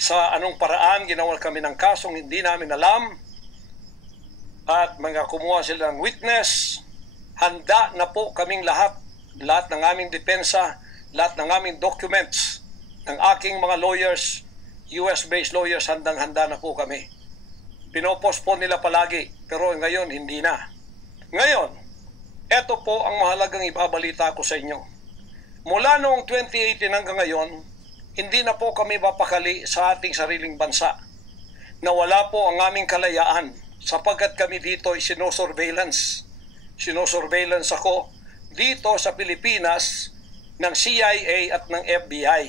sa anong paraan ginawa kami ng kasong hindi namin alam, at mga kumuha sila ng witness. Handa na po kaming lahat ng aming depensa, lahat ng aming documents, ng aking mga lawyers, US-based lawyers, handang-handa na po kami. Pinopostpone nila palagi, pero ngayon hindi na. Ngayon, eto po ang mahalagang ibabalita ko sa inyo. Mula noong 2018 hanggang ngayon, hindi na po kami mapakali sa ating sariling bansa. Nawala po ang aming kalayaan sapagkat kami dito ay sinosurveillance. Sinosurveillance ako dito sa Pilipinas ng CIA at ng FBI.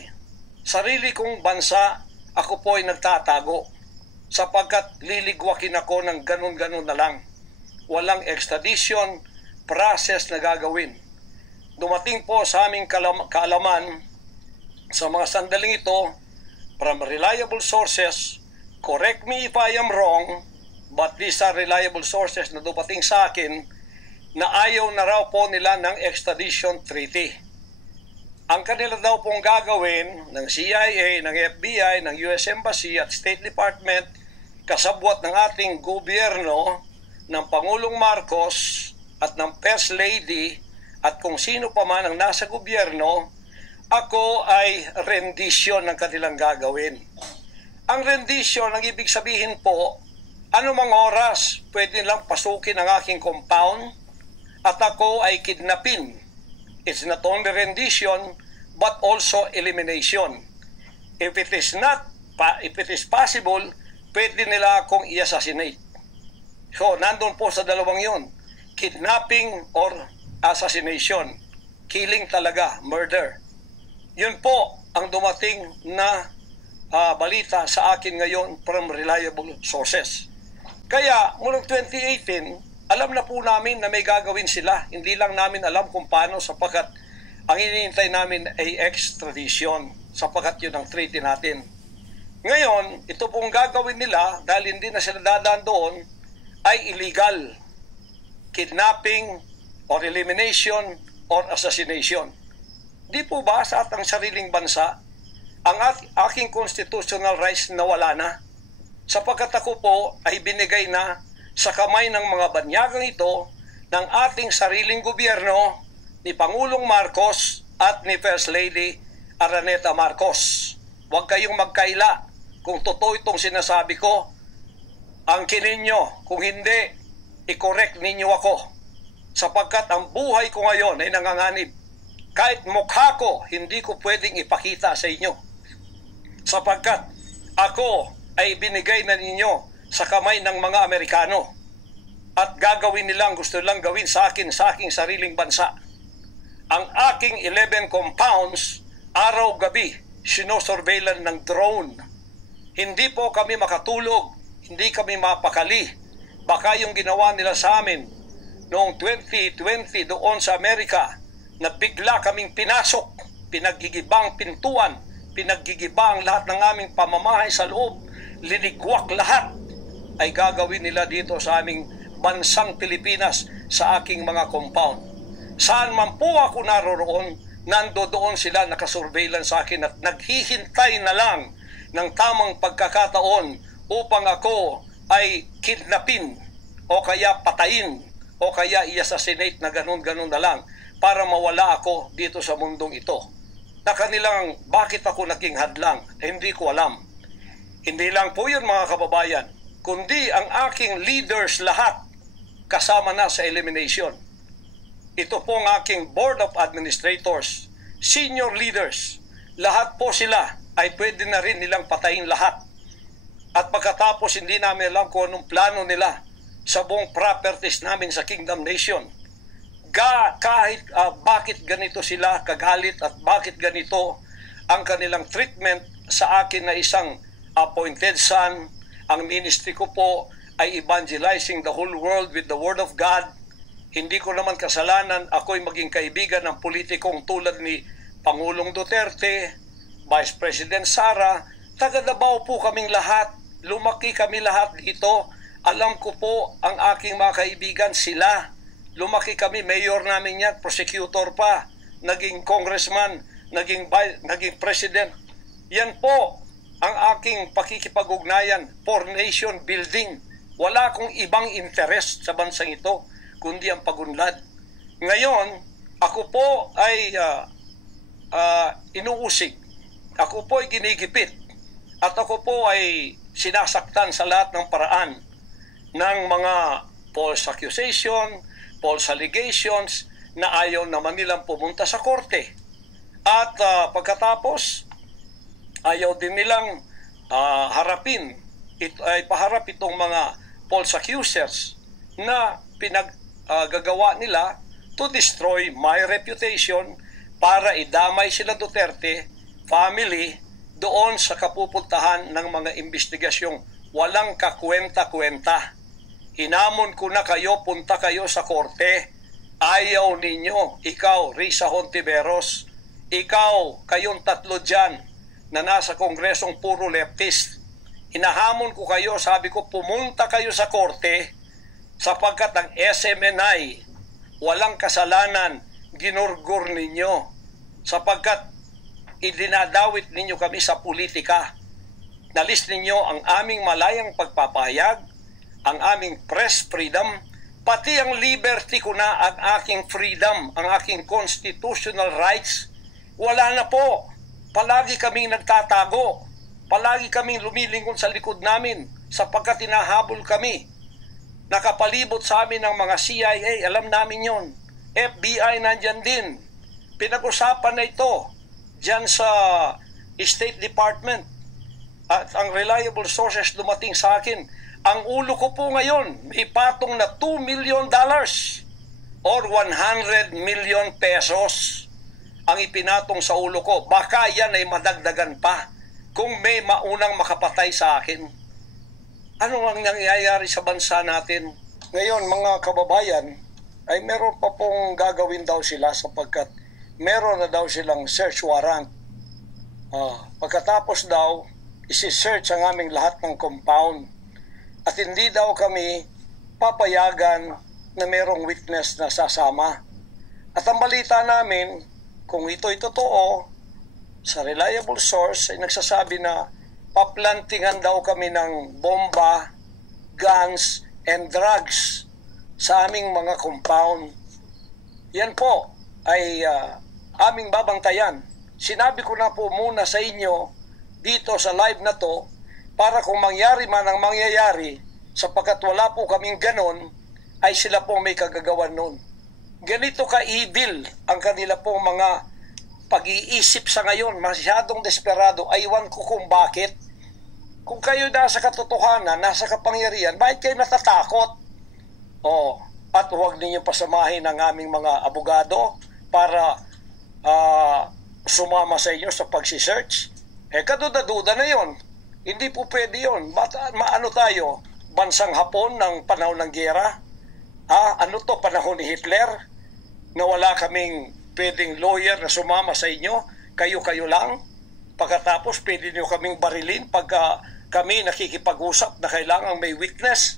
Sarili kong bansa, ako po ay nagtatago sapagkat liligwakin ako ng ganun-ganun na lang. Walang extradition process na gagawin. Dumating po sa aming kaalaman sa mga sandaling ito from reliable sources. Correct me if I am wrong, but these are reliable sources na dumating sa akin na ayaw na raw po nila ng extradition treaty. Ang kanila daw pong gagawin ng CIA, ng FBI, ng US Embassy at State Department, kasabwat ng ating gobyerno, ng Pangulong Marcos at ng First Lady at kung sino pa man ang nasa gobyerno, ako ay rendition ng kanilang gagawin. Ang rendition, ang ibig sabihin po, anumang oras pwede lang pasukin ang aking compound at ako ay kidnapin. It's not only rendition but also elimination. If it is possible, pwede nila akong i-assassinate. So, nandun po sa dalawang yun. Kidnapping or assassination. Killing talaga, murder. Yun po ang dumating na balita sa akin ngayon from reliable sources. Kaya, mulang 2018, alam na po namin na may gagawin sila. Hindi lang namin alam kung paano sapagkat ang hinihintay namin ay extradition sapagkat yun ang treaty natin. Ngayon, ito pong gagawin nila dahil hindi na sila dadaan doon ay illegal. Kidnapping or elimination or assassination. Di po ba sa atang sariling bansa ang aking constitutional rights na wala na? Sapagkat ako po ay binigay na sa kamay ng mga banyagang ito ng ating sariling gobyerno ni Pangulong Marcos at ni First Lady Araneta Marcos. Huwag kayong magkaila kung totoo itong sinasabi ko. Angkinin nyo, kung hindi, i-correct ninyo ako. Sapagkat ang buhay ko ngayon ay nanganganib. Kahit mukha ko, hindi ko pwedeng ipakita sa inyo. Sapagkat ako ay binigay na ninyo sa kamay ng mga Amerikano. At gagawin nilang gusto lang gawin sa akin sa aking sariling bansa. Ang aking 11 compounds, araw-gabi, sinosurveillan ng drone. Hindi po kami makatulog, hindi kami mapakali. Baka yung ginawa nila sa amin noong 2020 doon sa Amerika, na bigla kaming pinasok, pinaggigibang pintuan, pinaggigibang lahat ng aming pamamahay sa loob, liligwak lahat, ay gagawin nila dito sa aming bansang Pilipinas sa aking mga compound. Saan man po ako naroroon, nandoon sila nakasurveillance sa akin at naghihintay na lang ng tamang pagkakataon upang ako ay kidnapin o kaya patayin o kaya i-assassinate na ganun-ganun na lang para mawala ako dito sa mundong ito. Na kanilang bakit ako naging hadlang, hindi ko alam. Hindi lang po yun mga kababayan, kundi ang aking leaders lahat kasama na sa elimination. Ito po ang aking Board of Administrators, senior leaders, lahat po sila ay pwede na rin nilang patayin lahat. At pagkatapos hindi namin alam kung anong plano nila sa buong properties namin sa Kingdom Nation. Kahit bakit ganito sila kagalit at bakit ganito ang kanilang treatment sa akin na isang appointed son. Ang ministry ko po ay evangelizing the whole world with the Word of God. Hindi ko naman kasalanan ako'y maging kaibigan ng politikong tulad ni Pangulong Duterte, Vice President Sara. Taga Davao po kaming lahat. Lumaki kami lahat dito. Alam ko po ang aking mga kaibigan sila. Lumaki kami, mayor namin yan, prosecutor pa, naging congressman, naging president. Yan po ang aking pakikipag-ugnayan for nation building. Wala akong ibang interest sa bansang ito, kundi ang pagunlad. Ngayon, ako po ay inuusig. Ako po ay ginigipit. At ako po ay sinasaktan sa lahat ng paraan ng mga false accusation, false allegations na ayaw naman nilang pumunta sa korte. At pagkatapos, ayaw din nilang paharap itong mga false accusers na pinaggagawa nila to destroy my reputation para idamay sila Duterte family doon sa kapupuntahan ng mga investigasyong walang kakwenta-kwenta. Hinamon ko na kayo, punta kayo sa korte. Ayaw ninyo, ikaw, Risa Hontiveros, ikaw, kayong tatlo dyan na nasa kongresong puro leftist. Hinahamon ko kayo, sabi ko, pumunta kayo sa korte sapagkat ang SMNI walang kasalanan, ginurgur ninyo sapagkat idinadawit ninyo kami sa politika. Nalis ninyo ang aming malayang pagpapahayag, ang aming press freedom, pati ang liberty ko na, ang aking freedom, ang aking constitutional rights. Wala na po. Palagi kaming nagtatago. Palagi kaming lumilingon sa likod namin sapagkat tinahabol kami. Nakapalibot sa amin ng mga CIA, alam namin yon. FBI nandyan din. Pinag-usapan na ito dyan sa State Department. At ang reliable sources dumating sa akin, ang ulo ko po ngayon may patong na $2 million or 100 million pesos ang ipinatong sa ulo ko. Baka yan ay madagdagan pa kung may maunang makapatay sa akin. Ano ang nangyayari sa bansa natin? Ngayon, mga kababayan, ay meron pa pong gagawin daw sila sapagkat meron na daw silang search warrant. Pagkatapos daw, isi-search ang aming lahat ng compound. At hindi daw kami papayagan na merong witness na sasama. At ang balita namin, kung ito'y totoo, sa reliable source ay nagsasabi na paplantingan daw kami ng bomba, guns, and drugs sa aming mga compound. Yan po ay aming babantayan. Sinabi ko na po muna sa inyo dito sa live na to para kung mangyari man ang mangyayari, sapagkat wala po kaming ganon, ay sila po may kagagawan nun. Ganito ka-evil ang kanila pong mga pag-iisip sa ngayon, masyadong desperado. Aywan ko kung bakit. Kung kayo nasa katotohanan, nasa kapangyarihan, bakit kayo natatakot? At huwag ninyo pasamahin ang aming mga abogado para sumama sa inyo sa pagsisearch. Kaduda-duda na yon. Hindi po pwede yun. Maano tayo? Bansang Hapon ng panahon ng giyera? Ano to? Panahon ni Hitler? Na wala kaming pwedeng lawyer na sumama sa inyo? Kayo-kayo lang? Pagkatapos, pwede nyo kaming barilin pagka kami nakikipag-usap na kailangang may witness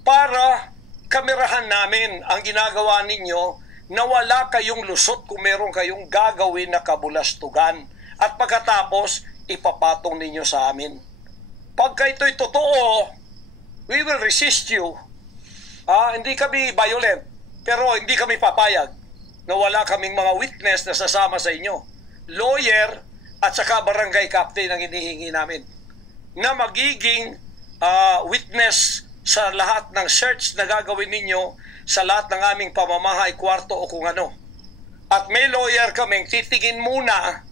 para kamerahan namin ang ginagawa ninyo na wala kayong lusot kung meron kayong gagawin na kabulastugan. At pagkatapos, ipapatong ninyo sa amin. Pagka ito'y totoo, we will resist you. Hindi kami violent, pero hindi kami papayag na wala kaming mga witness na sasama sa inyo. Lawyer at saka barangay captain ang hinihingi namin na magiging witness sa lahat ng search na gagawin ninyo sa lahat ng aming pamamahay, kwarto o kung ano. At may lawyer kaming titingin muna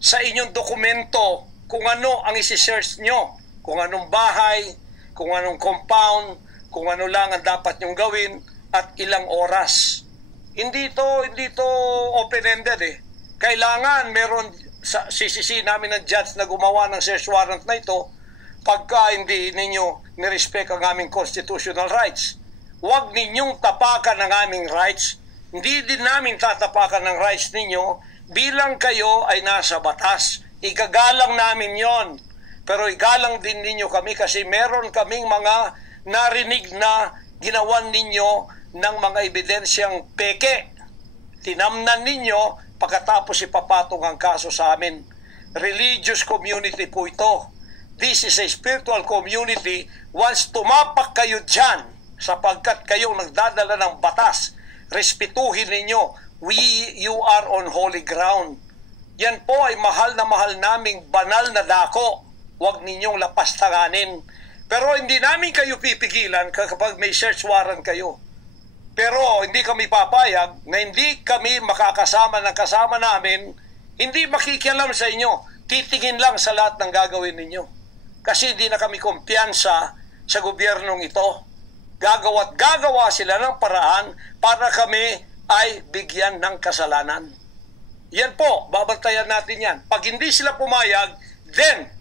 sa inyong dokumento kung ano ang isi-search nyo, kung anong bahay, kung anong compound, kung ano lang ang dapat nyong gawin at ilang oras. Hindi to open-ended eh. Kailangan meron sisisi namin ng judge na gumawa ng search warrant na ito pagka hindi ninyo nirespect ang aming constitutional rights. Huwag ninyong tapakan ang aming rights. Hindi din namin tatapakan ng rights ninyo bilang kayo ay nasa batas. Igagalang namin yon. Pero igalang din ninyo kami kasi meron kaming mga narinig na ginawan ninyo ng mga ebidensyang peke. Tinamnan ninyo pagkatapos ipapatong ang kaso sa amin. Religious community po ito. this is a spiritual community. Once tumapak kayo dyan, sapagkat kayong nagdadala ng batas, respetuhin ninyo, you are on holy ground. Yan po ay mahal na mahal naming banal na dako. Huwag ninyong lapastanganin. Pero hindi namin kayo pipigilan kapag may search warrant kayo. Pero hindi kami papayag na hindi kami makakasama ng kasama namin, hindi makikialam sa inyo. Titingin lang sa lahat ng gagawin ninyo. Kasi hindi na kami kumpiyansa sa gobyernong ito. Gagawa sila ng paraan para kami ay bigyan ng kasalanan. Yan po, babantayan natin yan. Pag hindi sila pumayag, then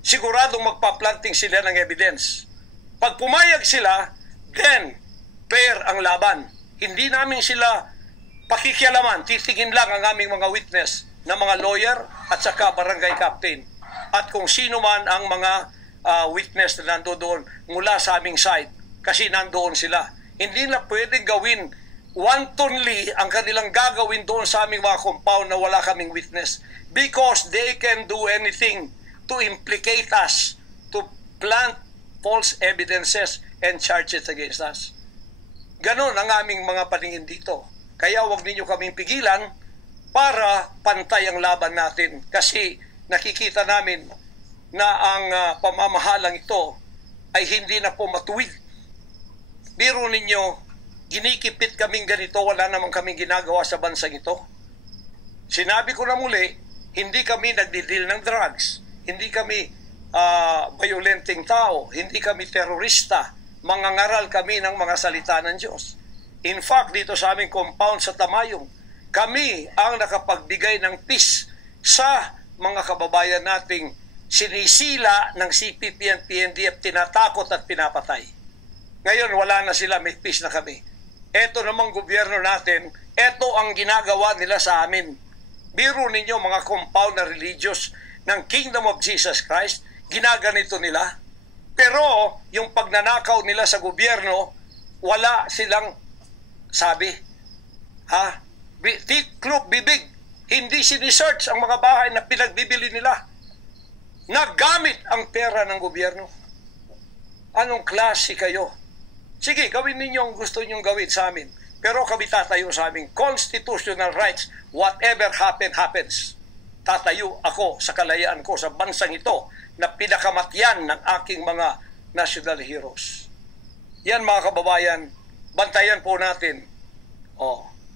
siguradong magpa-planting sila ng evidence. Pag pumayag sila, then fair ang laban. Hindi namin sila pakikialaman. Titingin lang ang aming mga witness na mga lawyer at saka barangay captain. At kung sino man ang mga witness na nandoon mula sa aming side. Kasi nandoon sila. Hindi na pwedeng gawin wantonly ang kanilang gagawin doon sa aming mga compound na wala kaming witness. Because they can do anything to implicate us, to plant false evidences and charges against us. Ganon ang aming mga paningin dito. Kaya huwag ninyo kaming pigilan para pantay ang laban natin. Kasi nakikita namin na ang pamamahalang ito ay hindi na po matuwid. Biro ninyo, ginikipit kaming ganito, wala namang kaming ginagawa sa bansang ito. Sinabi ko na muli, hindi kami nagdidil ng drugs, hindi kami violenting tao, hindi kami terorista, mangangaral kami ng mga salita ng Diyos. In fact, dito sa aming compound sa Tamayong, kami ang nakapagbigay ng peace sa mga kababayan nating sinisila ng CPP and PNDF, tinatakot at pinapatay. Ngayon, wala na sila, may peace na kami. Ito namang gobyerno natin, ito ang ginagawa nila sa amin. Biro ninyo mga compound na religious ng Kingdom of Jesus Christ, ginaganito nila. Pero yung pagnanakaw nila sa gobyerno, wala silang sabi. Tiklop, bibig. Hindi sinisearch ang mga bahay na pinagbibili nila. Nagamit ang pera ng gobyerno. Anong klase kayo? Sige, gawin ninyo ang gusto ninyong gawin sa amin. Pero kami tatayo sa aming constitutional rights. Whatever happens. Tatayo ako sa kalayaan ko sa bansang ito na pinakamatyan ng aking mga national heroes. Yan mga kababayan, bantayan po natin.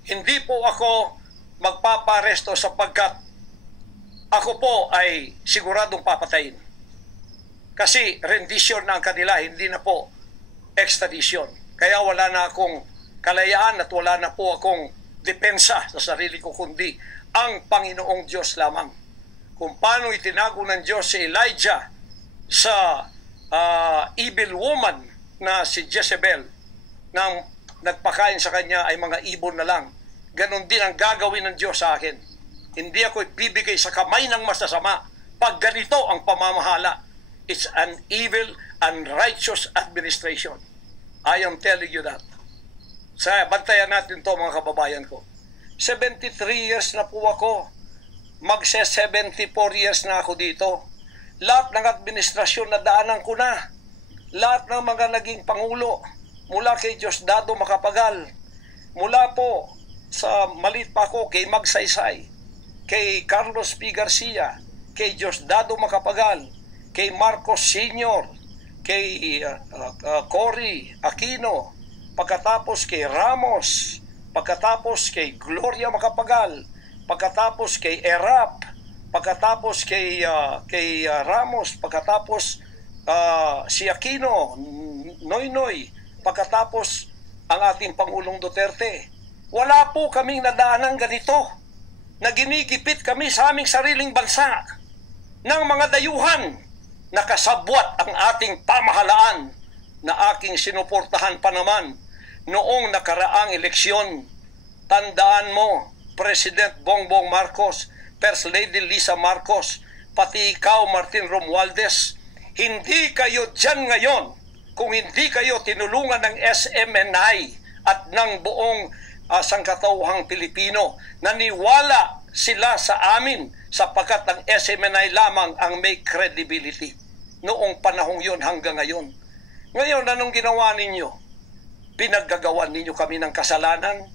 Hindi po ako magpaparesto sapagkat ako po ay siguradong papatayin. Kasi rendition na ang kanila, hindi na po extradition. Kaya wala na akong kalayaan at wala na po akong depensa sa sarili ko, kundi ang Panginoong Diyos lamang. Kung paano itinago ng Diyos si Elijah sa evil woman na si Jezebel, nang nagpakain sa kanya ay mga ibon na lang. Ganon din ang gagawin ng Diyos sa akin. Hindi ako ibibigay sa kamay ng masasama pag ganito ang pamamahala. It's an evil, unrighteous administration. I am telling you that. Bantayan natin to mga kababayan ko. 73 years na po ako. Magse-74 years na ako dito. Lahat ng administrasyon na daanan ko na. Lahat ng mga naging pangulo. Mula kay Diosdado Macapagal. Mula po sa maliit pa ako kay Magsaysay. Kay Carlos P. Garcia. Kay Diosdado Macapagal. Kay Marcos Sr., kay Cory Aquino, pagkatapos kay Ramos, pagkatapos kay Gloria Macapagal, pagkatapos kay Erap, pagkatapos kay Ramos, pagkatapos si Aquino, Noynoy, pagkatapos ang ating Pangulong Duterte. Wala po kaming nadaanan ganito na ginikipit kami sa aming sariling bansa ng mga dayuhan. Nakasabwat ang ating pamahalaan na aking sinuportahan pa naman noong nakaraang eleksyon. Tandaan mo, President Bongbong Marcos, First Lady Lisa Marcos, pati ikaw, Martin Romualdez, hindi kayo dyan ngayon kung hindi kayo tinulungan ng SMNI at ng buong sangkatauhang Pilipino. Naniwala sila sa amin sapagkat ang SMNI lamang ang may credibility. noong panahong yon hanggang ngayon. Ngayon, anong ginawa ninyo? Pinaggagawan ninyo kami ng kasalanan,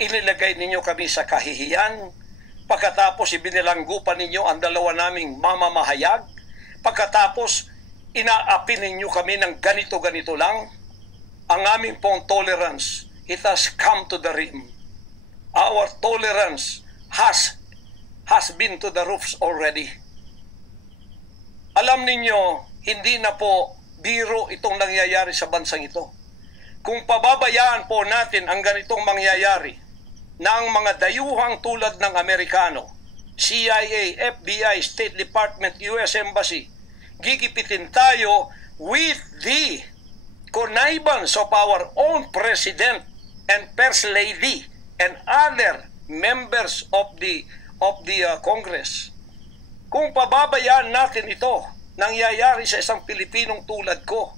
inilagay ninyo kami sa kahihiyan, pagkatapos ibinilanggo pa ninyo ang dalawa naming mamamahayag, pagkatapos inaapi ninyo kami ng ganito-ganito lang, ang aming pong tolerance, it has come to the rim. Our tolerance has been to the roofs already. Alam ninyo, hindi na po biro itong nangyayari sa bansang ito. Kung pababayaan po natin ang ganitong mangyayari ng mga dayuhang tulad ng Amerikano, CIA, FBI, State Department, US Embassy, gigipitin tayo with the connivance of our own President and First Lady and other members of the Congress. Kung pababayaan natin ito, nangyayari sa isang Pilipinong tulad ko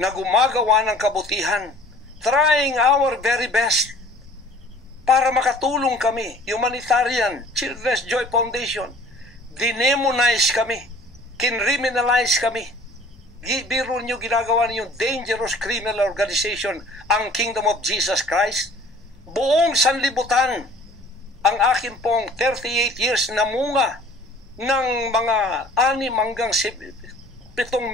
na gumagawa ng kabutihan, trying our very best para makatulong kami, humanitarian, Children's Joy Foundation, dinemonize kami, kinriminalize kami. Biro nyo, ginagawa ninyo dangerous criminal organization ang Kingdom of Jesus Christ. Buong sanlibutan ang akin pong 38 years na munga ng mga 6 hanggang 7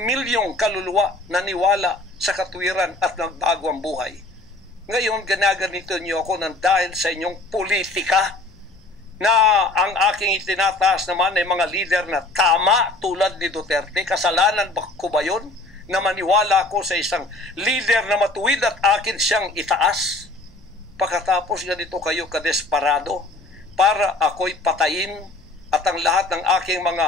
milyong kaluluwa na niwala sa katuwiran at nagbago ang buhay. Ngayon, ginaganito niyo ako ng dahil sa inyong politika na ang aking itinataas naman ay mga leader na tama tulad ni Duterte. Kasalanan ko ba yun na maniwala ko sa isang leader na matuwid at akin siyang itaas? Pagkatapos ganito kayo kadesperado para ako'y patayin at ang lahat ng aking mga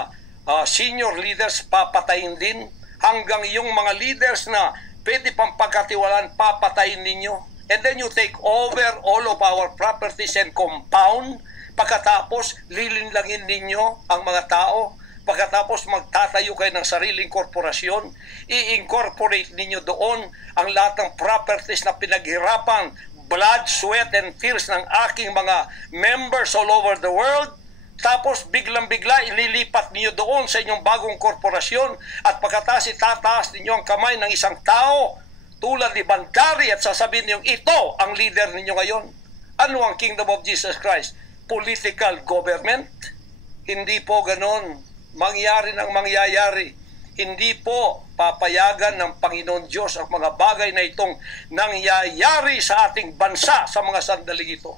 senior leaders papatayin din, hanggang yung mga leaders na pwede pang pagkatiwalaan papatayin ninyo, and then you take over all of our properties and compound. Pagkatapos lilinlangin ninyo ang mga tao, pagkatapos magtatayo kayo ng sariling korporasyon, i-incorporate ninyo doon ang lahat ng properties na pinaghirapan, blood, sweat, and tears ng aking mga members all over the world. Tapos biglang-bigla ililipat niyo doon sa inyong bagong korporasyon at pagkatapos itataas ninyo ang kamay ng isang tao tulad ni Bandari at sasabihin niyo, ito ang leader ninyo ngayon. Ano ang Kingdom of Jesus Christ? Political government? Hindi po ganon. Mangyari ng mangyayari. Hindi po papayagan ng Panginoon Diyos ang mga bagay na itong nangyayari sa ating bansa sa mga sandaling ito.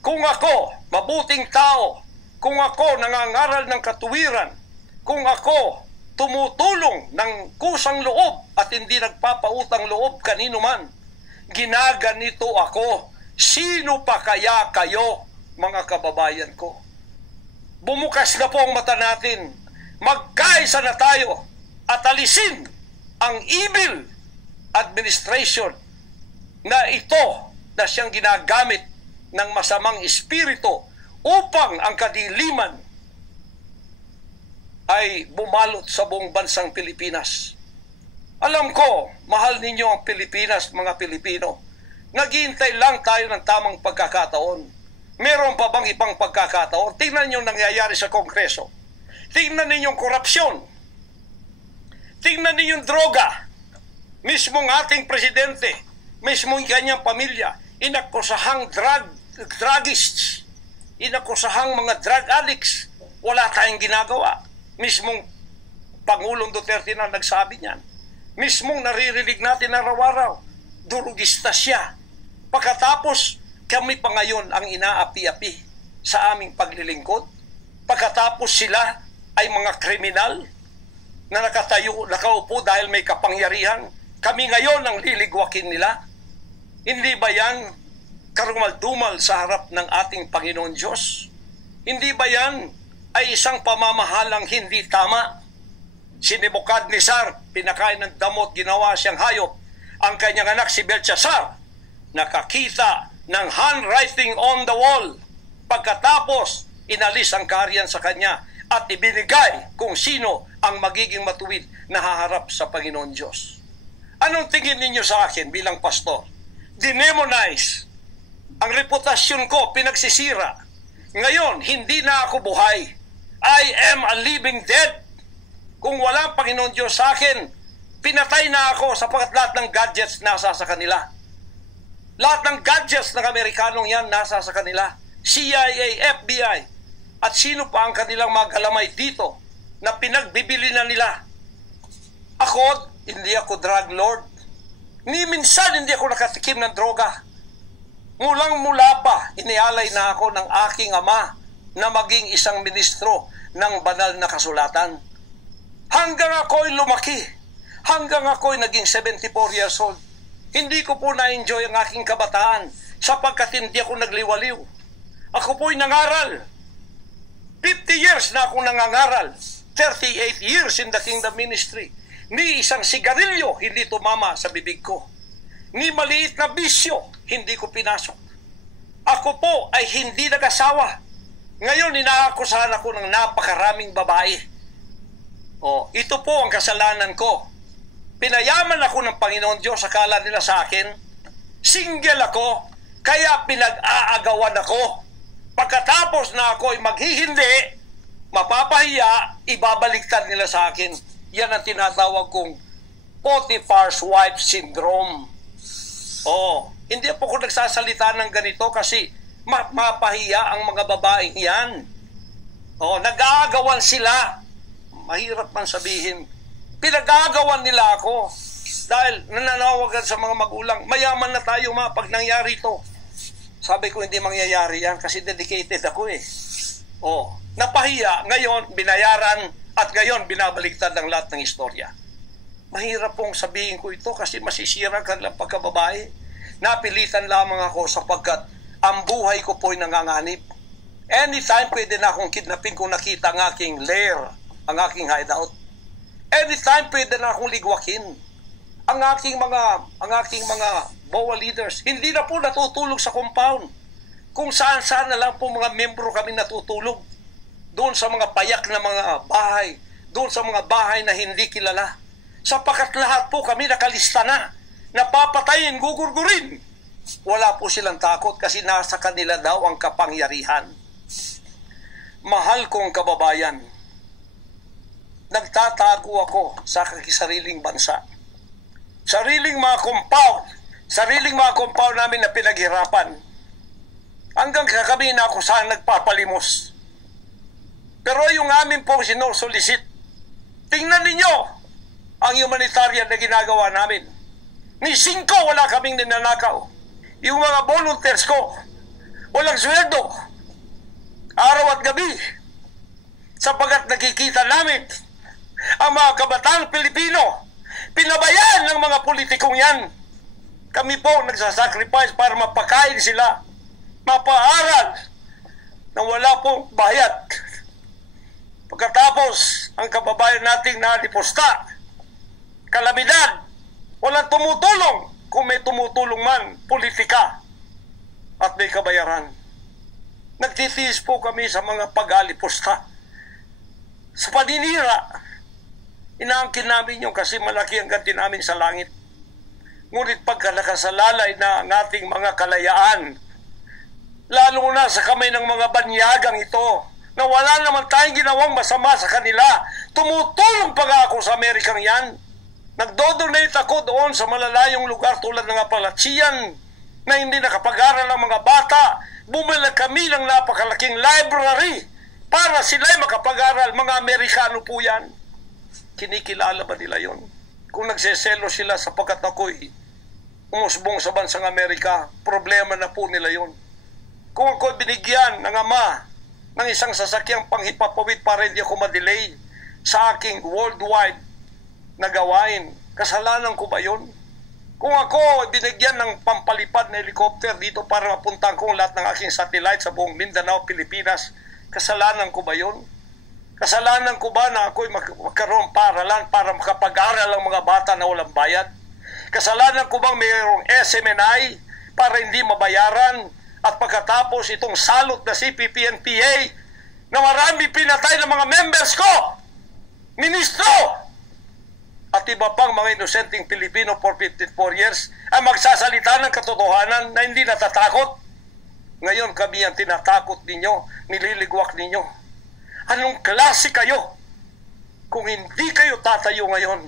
Kung ako, mabuting tao, kung ako nangangaral ng katuwiran, kung ako tumutulong ng kusang loob at hindi nagpapautang loob kanino man, ginaganito ako, sino pa kaya kayo, mga kababayan ko? Bumukas na po ang mata natin, magkaisa na tayo at alisin ang evil administration na ito na siyang ginagamit ng masamang espiritu upang ang kadiliman ay bumalot sa buong bansang Pilipinas. Alam ko, mahal ninyo ang Pilipinas, mga Pilipino. Naghihintay lang tayo ng tamang pagkakataon. Meron pa bang ibang pagkakataon? Tingnan niyo nangyayari sa Kongreso. Tingnan ninyo yung korupsyon. Tingnan ninyo yung droga. Mismong ating presidente, mismong kanyang pamilya, inakusahang druggists, inakusahang mga drug addicts. Wala tayong ginagawa. Mismong Pangulong Duterte na nagsabi niyan. Mismong naririnig natin araw-araw, durugista siya. Pagkatapos, kami pa ngayon ang inaapi-api sa aming paglilingkod. Pagkatapos sila ay mga kriminal na nakaupo dahil may kapangyarihan. Kami ngayon ang liligwakin nila. Hindi ba yan karumal-dumal sa harap ng ating Panginoon Diyos? Hindi ba yan ay isang pamamahalang hindi tama? Si Nebukadnezar, pinakain ng damot, ginawa siyang hayop. Ang kanyang anak si Belshazzar, nakakita ng handwriting on the wall. Pagkatapos, inalis ang kaharian sa kanya at ibinigay kung sino ang magiging matuwid na haharap sa Panginoon Diyos. Anong tingin ninyo sa akin bilang pastor? Dinemonize. Ang reputasyon ko pinagsisira. Ngayon, hindi na ako buhay. I am a living dead. Kung wala ang Panginoon Diyos sa akin, pinatay na ako sapagkat lahat ng gadgets nasa sa kanila. Lahat ng gadgets ng Amerikanong yan nasa sa kanila. CIA, FBI, at sino pa ang kanilang mga galamay dito na pinagbibili na nila. Ako, hindi ako drug lord. Ni minsan hindi ako nakatikim ng droga. Mulang-mula pa, inialay na ako ng aking ama na maging isang ministro ng banal na kasulatan. Hanggang ako'y lumaki, hanggang ako'y naging 74 years old, hindi ko po na-enjoy ang aking kabataan sapagkat hindi ako nagliwaliw. Ako po'y nangaral. 50 years na ako nangangaral. 38 years in the kingdom ministry. Ni isang sigarilyo hindi tumama sa bibig ko. Ni maliit na bisyo hindi ko pinasok. Ako po ay hindi nag-asawa. Ngayon inaakusahan ako ng napakaraming babae. Ito po ang kasalanan ko. Pinayaman ako ng Panginoon Diyos, akala nila sa akin. Single ako, kaya pinag-aagawan ako. Pagkatapos na ako'y maghihindi, mapapahiya, ibabaliktad nila sa akin. Yan ang tinatawag kong Potiphar's wife syndrome. Hindi po ako nagsasalita ng ganito kasi mapahiya ang mga babaeng yan. Nag-aagawan sila. Mahirap man sabihin. Pinag-aagawan nila ako dahil nananawagan sa mga magulang, mayaman na tayo pag nangyari ito. Sabi ko, hindi mangyayari yan kasi dedicated ako eh. Napahiya, ngayon binayaran at ngayon binabaliktad ng lahat ng istorya. Mahirap pong sabihin ko ito kasi masisira ka lang pagkababae. Napilitan lamang ako sapagkat ang buhay ko po'y nanganganib. Anytime pwede na akong kidnapin kung nakita ang aking lair, ang aking hideout. Anytime pwede na akong ligwakin. Ang aking mga BOA leaders, hindi na po natutulog sa compound. Kung saan-saan na lang po mga membro kami natutulog. Doon sa mga payak na mga bahay, doon sa mga bahay na hindi kilala. Sapagkat lahat po kami nakalista na, napapatayin, gugurgurin. Wala po silang takot kasi nasa kanila daw ang kapangyarihan. Mahal kong kababayan, nagtatago ako sa sariling bansa. Sariling mga compound namin na pinaghirapan. Hanggang kami na ako saan nagpapalimos. Pero yung amin pong sinusulisit, tingnan ninyo ang humanitarian na ginagawa namin. Ni 5 wala kaming ninanakaw. Yung mga volunteers ko, walang sweldo. Araw at gabi. Sapagat nakikita namin ang mga kabataang Pilipino, pinabayaan ng mga politikong yan. Kami po nagsasacrifice para mapakain sila, mapaaral na wala pong bayad. Pagkatapos, ang kababayan nating nalipusta, kalamidad, walang tumutulong. Kung may tumutulong man, politika at may kabayaran. Nagtitiis po kami sa mga pag-alipusta. Sa paninira, inaangkin namin yung kasi malaki ang ganti namin sa langit. Ngunit pagka nakasalalay na ang ating mga kalayaan, lalo na sa kamay ng mga banyagang ito, na wala naman tayong ginawang masama sa kanila, tumutulong pa ako sa Amerikang yan. Nagdodonate ako doon sa malalayong lugar tulad ng Apalachian na hindi nakapag-aral ang mga bata. Bumili kami ng napakalaking library para sila'y makapag-aral. Mga Amerikano po yan. Kinikilala ba nila yon? Kung nagseselo sila sapagkat ako'y umusbong sa bansang Amerika, problema na po nila yon. Kung ako'y binigyan ng ama ng isang sasakyang panghipapawid para hindi ako madelay sa aking worldwide na gawain, kasalanan ko ba yon? Kung ako binigyan ng pampalipad na helicopter dito para mapuntahan ko lahat ng aking satellite sa buong Mindanao, Pilipinas, kasalanan ko ba yon? Kasalanan ko ba na ako'y magkaroon paralan para makapag-aral ang mga bata na walang bayad? Kasalanan ko bang mayroong SMNI para hindi mabayaran? At pagkatapos itong salot na CPP-NPA na marami pinatay ng mga members ko, ministro, at iba pang mga inosenteng Pilipino for 54 years ay magsasalita ng katotohanan na hindi natatakot. Ngayon kami ang tinatakot ninyo, nililigwak ninyo. Anong klase kayo? kung hindi kayo tatayo ngayon,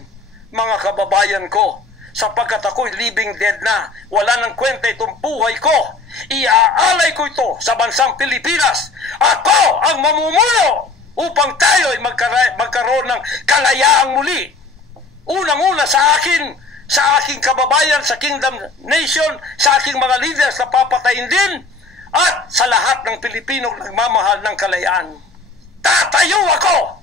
mga kababayan ko, sapagkat ako'y living dead na, wala nang kwenta itong buhay ko, iaalay ko ito sa bansang Pilipinas. Ako ang mamumuno upang tayo ay magkaroon ng kalayaang muli. Unang-una sa aking kababayan, sa Kingdom Nation, sa aking mga leaders na papatayin din, at sa lahat ng Pilipino nagmamahal ng kalayaan. Tatayo ako!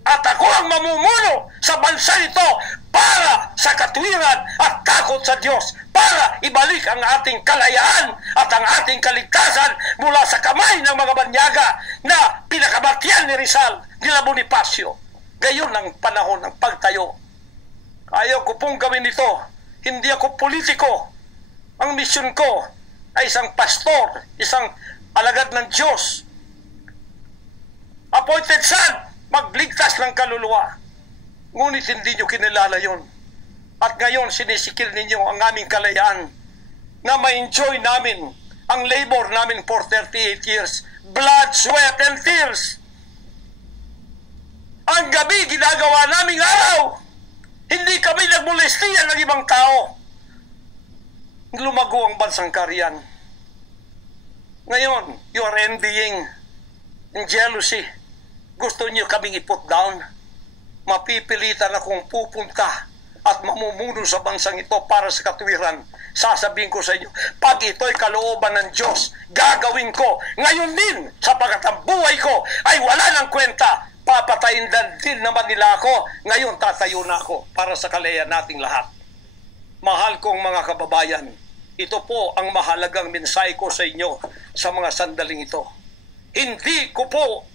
At ako ang mamumuno sa bansa ito para sa katwiran at takot sa Diyos, para ibalik ang ating kalayaan at ang ating kaligtasan mula sa kamay ng mga banyaga na pinakabatyan ni Rizal, nila Bonifacio. Gayon ang panahon ng pagtayo. Ayaw ko pong gawin ito. Hindi ako politiko. Ang misyon ko ay isang pastor, isang alagad ng Diyos. Appointed son, magligtas ng kaluluwa. Ngunit hindi nyo kinilala yun. At ngayon sinisikil ninyo ang aming kalayaan na ma-enjoy namin ang labor namin for 38 years. Blood, sweat, and tears. Ang gabi ginagawa naming araw. Hindi kami nagmolestiyan ng ibang tao. Lumago ang bansang Kariyan. Ngayon, you are envying and jealousy. Gusto niyo kaming i-put down. Mapipilitan akong pupunta at mamumuno sa bansang ito para sa katwiran. Sasabihin ko sa inyo, pag ito'y kalooban ng Diyos, gagawin ko. Ngayon din, sapagkat ang buhay ko ay wala ng kwenta. Papatayin din naman nila ako. Ngayon tatayo na ako para sa kalayaan nating lahat. Mahal kong mga kababayan, ito po ang mahalagang mensahe ko sa inyo sa mga sandaling ito. Hindi ko po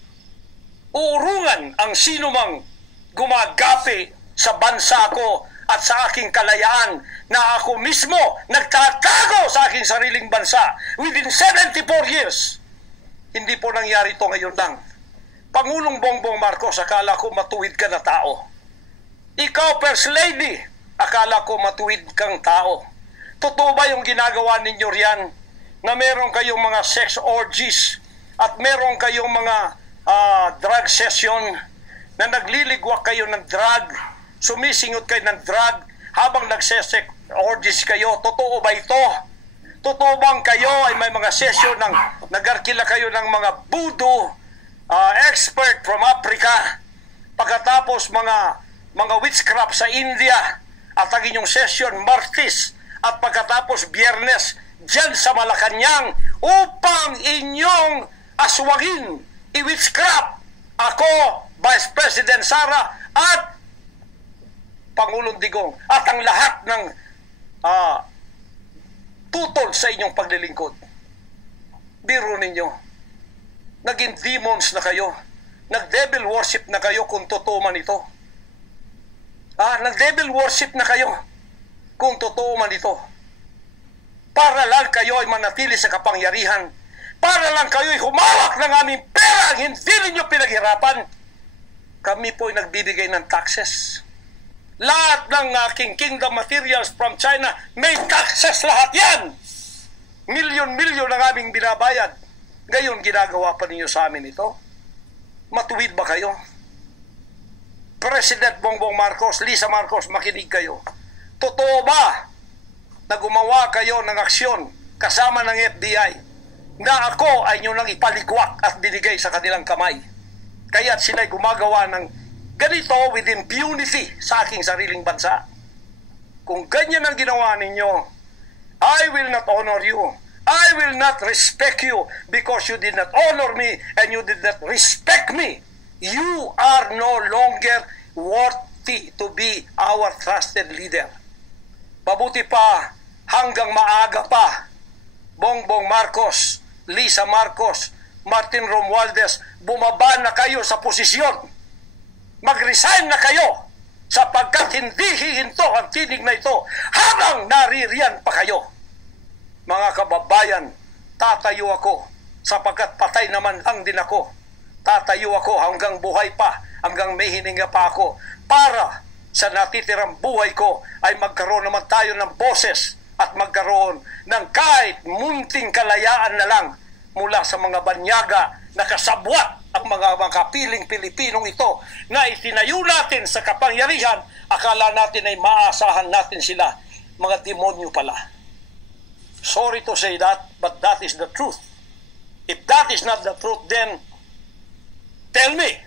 uurungan ang sinumang gumagapi sa bansa ko at sa aking kalayaan na ako mismo nagtatago sa aking sariling bansa within 74 years. Hindi po nangyari ito ngayon lang. Pangulong Bongbong Marcos, akala ko matuwid ka na tao. Ikaw, First Lady, akala ko matuwid kang tao. Totoo ba yung ginagawa ninyo riyan na meron kayong mga sex orgies at meron kayong mga drug session na nagliligwak kayo ng drug, sumisingot kayo ng drug habang nagsesex orgies kayo? Totoo ba ito? Totoo bang kayo ay may mga session ng nagarkila kayo ng mga voodoo expert from Africa, pagkatapos mga witchcraft sa India, at ang inyong session Martes at pagkatapos Biyernes dyan sa Malacanang upang inyong aswagin, i-witchcraft ako, Vice President Sara at Pangulong Digong at ang lahat ng tutol sa inyong paglilingkod. Biro ninyo, naging demons na kayo, nag-devil worship na kayo kung totoo man ito. Nag-devil worship na kayo kung totoo man ito. Para lang kayo ay manatili sa kapangyarihan, para lang kayo ay humawak ng aming pera, hindi ninyo pinaghirapan. Kami po ay nagbibigay ng taxes. Lahat ng aking kingdom materials from China, may taxes lahat yan. Milyon-milyon ang aming binabayad. Ngayon, ginagawa pa ninyo sa amin ito? Matuwid ba kayo? President Bongbong Marcos, Lisa Marcos, makinig kayo. Totoo ba na gumawa kayo ng aksyon kasama ng FBI na ako ay nyo nang ipaligwak at binigay sa kanilang kamay? Kaya't sila'y gumagawa ng ganito with impunity sa aking sariling bansa. Kung ganyan ang ginawa ninyo, I will not honor you. I will not respect you because you did not honor me and you did not respect me. You are no longer worthy to be our trusted leader. Mabuti pa, hanggang maaga pa, Bongbong Marcos, Lisa Marcos, Martin Romualdez, bumaba na kayo sa posisyon. Mag-resign na kayo sapagkat hindi hihinto ang tinig na ito habang naririyan pa kayo. Mga kababayan, tatayo ako sapagkat patay naman lang din ako. Tatayo ako hanggang buhay pa, hanggang may hininga pa ako para sa natitirang buhay ko ay magkaroon naman tayo ng boses at magkaroon ng kahit munting kalayaan na lang mula sa mga banyaga na kasabwat ang tayong mga kapiling Pilipinong ito na itinayo natin sa kapangyarihan, akala natin ay maasahan natin sila. Mga demonyo pala. Sorry to say that, but that is the truth. If that is not the truth, then tell me.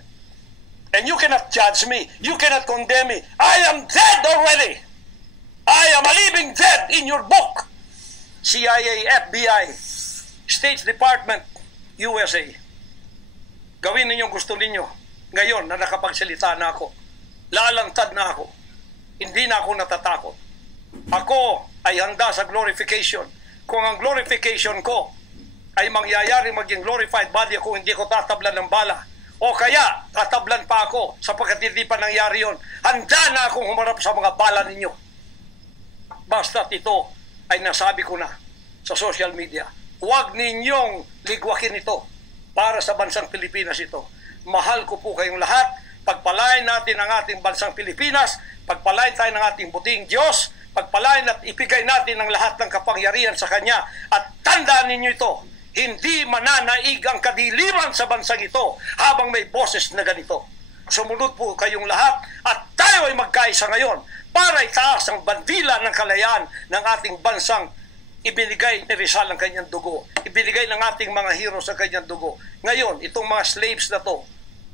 And you cannot judge me. You cannot condemn me. I am dead already. I am a living dead in your book. CIA, FBI, State Department, USA. Gawin ninyong gusto ninyo. Ngayon na nakapagsalita na ako, lalantad na ako. Hindi na ako natatakot. Ako ay handa sa glorification. Kung ang glorification ko ay mangyayari maging glorified body ako, hindi ko tatablan ng bala. O kaya, tatablan pa ako sapagkat hindi pa nangyari yun. Handa na akong humarap sa mga bala ninyo. Basta't ito ay nasabi ko na sa social media. Huwag ninyong ligwakin ito para sa bansang Pilipinas ito. Mahal ko po kayong lahat. Pagpalain natin ang ating bansang Pilipinas. Pagpalain tayo ng ating buting Diyos. Pagpalain at ipigay natin ang lahat ng kapangyarihan sa Kanya. At tandaan ninyo ito, hindi mananaig ang kadiliman sa bansang ito habang may boses na ganito. Sumunod po kayong lahat at tayo ay magkaisa ngayon para itaas ang bandila ng kalayaan ng ating bansang ibinigay ni Rizal ang kanyang dugo. Ibinigay ng ating mga heroes ang kanyang dugo. Ngayon, itong mga slaves na to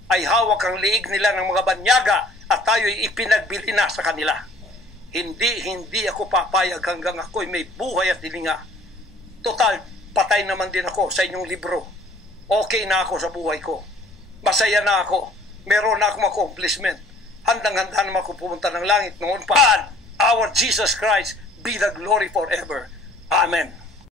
ay hawak ang liig nila ng mga banyaga at tayo ay ipinagbili na sa kanila. Hindi ako papayag hanggang ako'y may buhay at hilinga. Total, patay naman din ako sa inyong libro. Okay na ako sa buhay ko. Masaya na ako. Meron na akong accomplishment. Handang-handa naman ako pumunta ng langit noon pa. God, our Jesus Christ, be the glory forever. Amen.